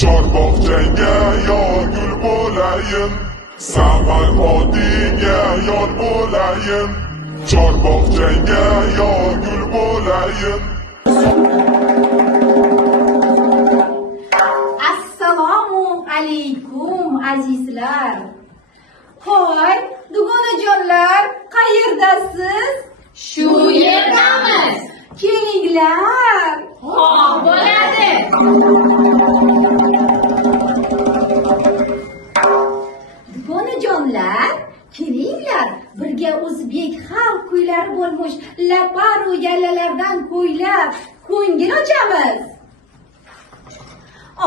Chorbog'changga yor gul bo'layin, saman otingga yor bo'layin. Chorbog'changga yor gul bo'layin. Assalomu alaykum azizlar. Hoy, dugonajonlar, qayerdasiz? Shu yerdamiz. Kelinglar. Xo'p bo'ladi. Dugonajonlar, kelinglar. Birga o'zbek xalq kuylari bo'lmuş laparu yallalardan kuylab ko'ngil ochamiz.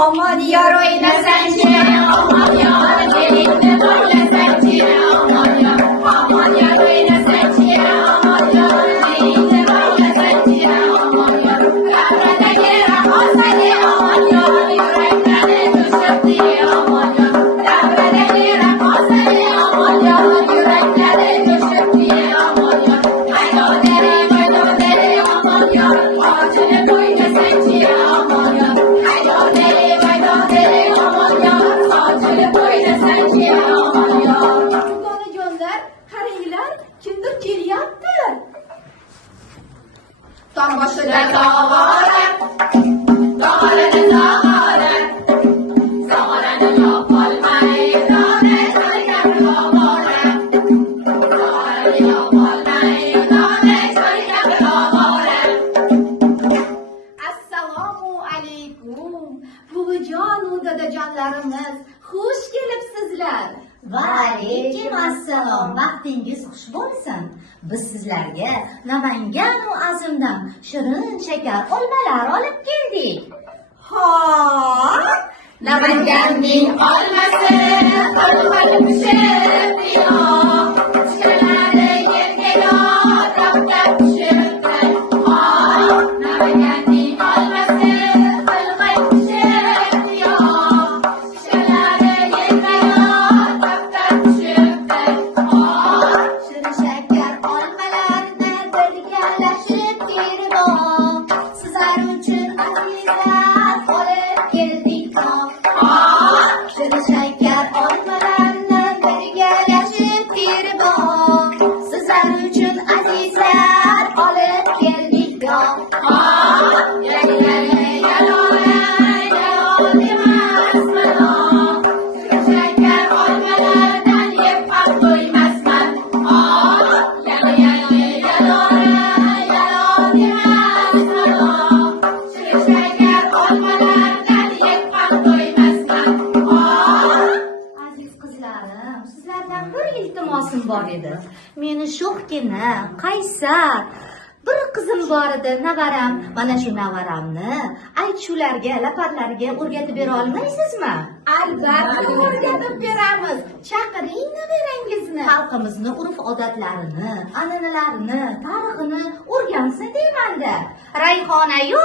Omon yor o'ynasang-chi, omon yor, kelingni o'ynasang-chi, omon yor, omon yor o'ynasang-chi, omon yor, kelingni o'ynasang-chi, omon yor. Labradagi rahosaga omon yor, yuraklarni to'shibdi omon yor. Labradagi rahosaga omon yor, yuraklarni to'shibdi omon yor. Haydodari, haydodari omon yor, ochilib o'ynasang-chi omon yor. Haydodari Dugonajonlar, qaranglar, kimdir kelyapti. Tomboshida zog'ora, zog'orani zog'ora, zog'orani yopolmay, dona cho'rikam zog'ora, zog'orani yopolmay, dona cho'rikam zog'ora. Assalomu alaykum. Buvijon va dadajonlarimiz, xush kelibsizlar. Va alaykum assalom. Vaqtingiz xush bo'lsin. Biz sizlarga Namangan va Azimdan shirin shakar olmalar olib keldik. Xo'p, Namanganning olmasi, qo'l-qo'l pishib, tishlari yerga tap-tap tushibdi. Xo'p, Namanganning olmasi, qo'l-qo'l pishib, tishlari yerga tap-tap tushibdi. Xo'p, Shirin shakar olmalarni birgalashib kirib, sizlar uchun azizlar olib keldik. Shirin shakar olmalarni birgalashib kirib, sizlar uchun azizlar olib keldik. Aziz qizlarim, sizlardan bir iltimosim bor edi. Meni sho'xgina, qaysar bir qizim bor edi, navaram. Mana shu navaramni aytishularga, laparlarga o'rgatib bera olmaysizmi? albatta o'rgatib beramiz. Chaqiring navarangizni. Xalqimizni urf-odatlarini, an'analarini, tarixini o'rgansin deyman-da. Rayhona-yu!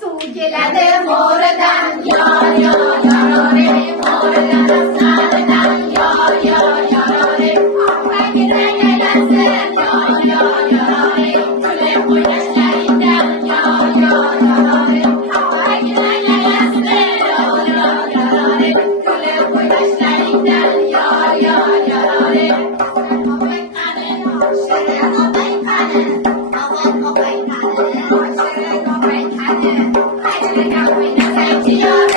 Suv keladi mo'ridan, yor yor yorore, mo'ridan saridan, yor yor yorore, oqpagida aylansin, yor yor yorore, kulib o'ynashlaringdan, yor yor yorore, oqpagida aylansin, yor yor yorore, kulib o'ynashlaringdan, yor yor yorore. Shirin o'pay qani, o'g'il o'pay qani, shirin o'pay qani, qayerga o'ynasang-chi yor